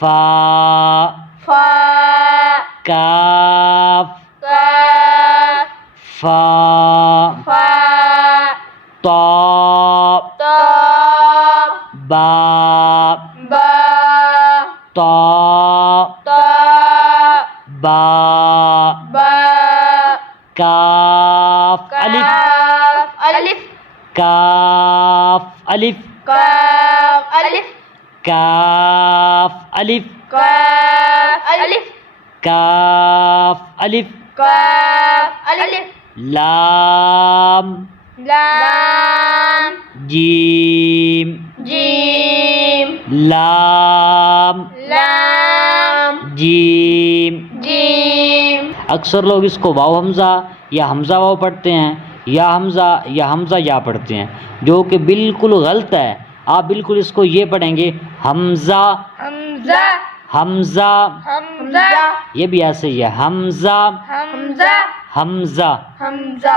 फा फा काफ काफ फा फा तो तो बा बा तो तो बा बा काफ अलिफ काफ अलिफ काफ अलिफ काफ अलिफ काफ अलिफ काफ अलिफ काफ अलिफ काफ अलिफ लाम लाम जीम जीम लाम लाम जीम। जीम अक्सर लोग इसको वाव हमज़ा या हमज़ा वाव पढ़ते हैं, या हमज़ा या पढ़ते हैं, जो कि बिल्कुल गलत है। आप बिल्कुल इसको ये पढ़ेंगे हमज़ा हमजा हमज़ा, हमजा ये भी ऐसे ही है हमज़ा हमजा हमज़ा। हमजा।